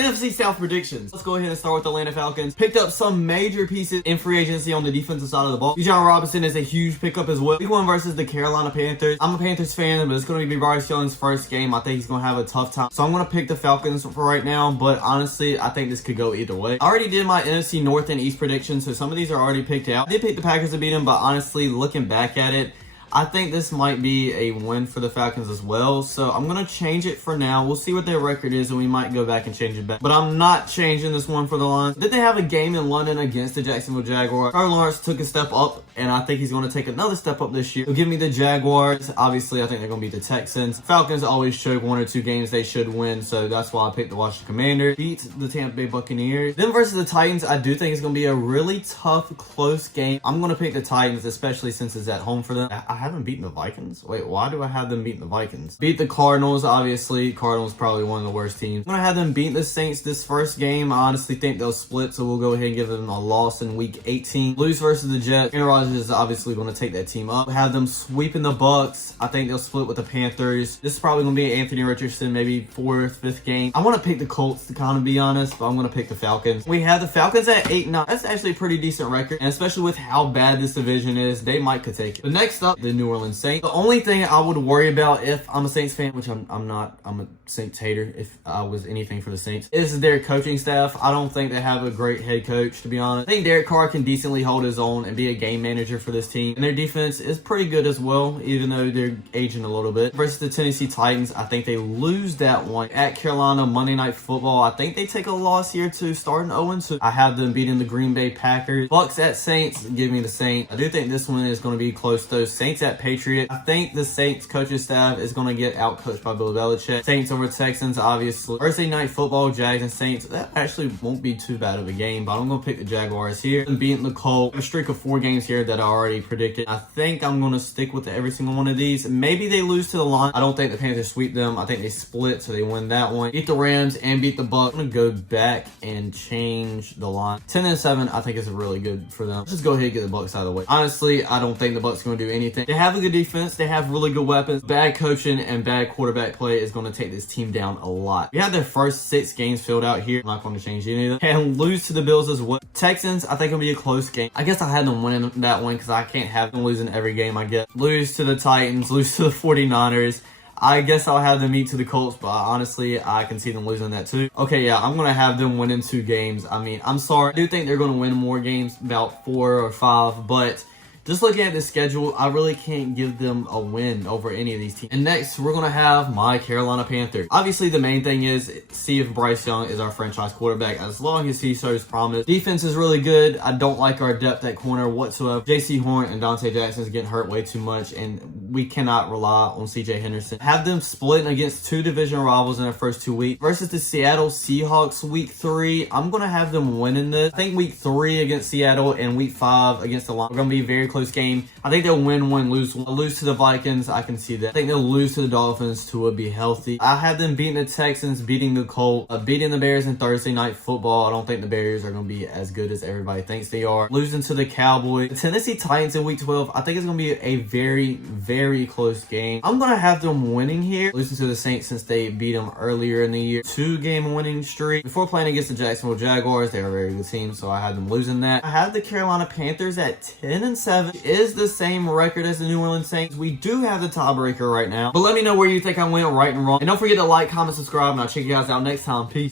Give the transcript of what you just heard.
NFC South predictions. Let's go ahead and start with the Atlanta Falcons. Picked up some major pieces in free agency on the defensive side of the ball. Bijan Robinson is a huge pickup as well. Week 1 versus the Carolina Panthers. I'm a Panthers fan, but it's going to be Bryce Young's first game. I think he's going to have a tough time. So I'm going to pick the Falcons for right now, but honestly, I think this could go either way. I already did my NFC North and East predictions, so some of these are already picked out. I did pick the Packers to beat them, but honestly, looking back at it, I think this might be a win for the Falcons as well. So I'm going to change it for now. We'll see what their record is, and we might go back and change it back. But I'm not changing this one for the Lions. Did they have a game in London against the Jacksonville Jaguars? Trevor Lawrence took a step up, and I think he's going to take another step up this year. So give me the Jaguars. Obviously, I think they're going to beat the Texans. Falcons always choke 1 or 2 games they should win, so that's why I picked the Washington Commanders. Beat the Tampa Bay Buccaneers. Then versus the Titans, I do think it's going to be a really tough, close game. I'm going to pick the Titans, especially since it's at home for them. I haven't beaten the Vikings. Wait, why do I have them beating the Vikings? Beat the Cardinals, obviously. Cardinals probably one of the worst teams. I'm going to have them beat the Saints this first game. I honestly think they'll split, so we'll go ahead and give them a loss in week 18. Lose versus the Jets. Aaron Rodgers is obviously going to take that team up. Have them sweeping the Bucks. I think they'll split with the Panthers. This is probably going to be Anthony Richardson, maybe 4th, 5th game. I want to pick the Colts to kind of be honest, but I'm going to pick the Falcons. We have the Falcons at 8-9. That's actually a pretty decent record, and especially with how bad this division is, they might could take it. But next up, the New Orleans Saints. The only thing I would worry about if I'm a Saints fan, which I'm not, I'm a Saints hater if I was anything for the Saints, is their coaching staff. I don't think they have a great head coach, to be honest. I think Derek Carr can decently hold his own and be a game manager for this team. And their defense is pretty good as well, even though they're aging a little bit. Versus the Tennessee Titans, I think they lose that one. At Carolina, Monday Night Football, I think they take a loss here too, starting 0-2. I have them beating the Green Bay Packers. Bucks at Saints, give me the Saints. I do think this one is going to be close though. Saints at Patriots. I think the Saints coaching staff is going to get out-coached by Bill Belichick. Saints over Texans, obviously. Thursday Night Football, Jags and Saints. That actually won't be too bad of a game, but I'm going to pick the Jaguars here. And beating the Colts. A streak of 4 games here that I already predicted. I think I'm going to stick with every single one of these. Maybe they lose to the Lions. I don't think the Panthers sweep them. I think they split, so they win that one. Beat the Rams and beat the Bucks. I'm going to go back and change the line. 10-7, I think is really good for them. Let's just go ahead and get the Bucks out of the way. Honestly, I don't think the Bucks are going to do anything. They have a good defense. They have really good weapons. Bad coaching and bad quarterback play is going to take this team down a lot. We have their first 6 games filled out here. I'm not going to change any of them. And lose to the Bills as well. Texans, I think it'll be a close game. I guess I had them winning that one because I can't have them losing every game I get. Lose to the Titans. Lose to the 49ers. I guess I'll have them meet to the Colts, but honestly, I can see them losing that too. Okay, yeah, I'm going to have them winning 2 games. I mean, I'm sorry. I do think they're going to win more games, about 4 or 5, but just looking at the schedule, I really can't give them a win over any of these teams. And next, we're going to have my Carolina Panthers. Obviously, the main thing is see if Bryce Young is our franchise quarterback. As long as he shows promise. Defense is really good. I don't like our depth at corner whatsoever. J.C. Horn and Dante Jackson is getting hurt way too much, and we cannot rely on C.J. Henderson. Have them splitting against 2 division rivals in their first 2 weeks. Versus the Seattle Seahawks week 3, I'm going to have them winning this. I think week 3 against Seattle and week 5 against the Lions are going to be very close game. I think they'll win 1, lose 1. Lose to the Vikings, I can see that. I think they'll lose to the Dolphins to be healthy. I have them beating the Texans, beating the Colts, beating the Bears in Thursday Night Football. I don't think the Bears are going to be as good as everybody thinks they are. Losing to the Cowboys. The Tennessee Titans in week 12, I think it's going to be a very, very close game. I'm going to have them winning here. Losing to the Saints since they beat them earlier in the year. 2-game winning streak. Before playing against the Jacksonville Jaguars, they are a very good team, so I had them losing that. I have the Carolina Panthers at 10-7. Is the same record as the New Orleans Saints. We do have the tiebreaker right now. But let me know where you think I went right and wrong. And don't forget to like, comment, subscribe, and I'll check you guys out next time. Peace.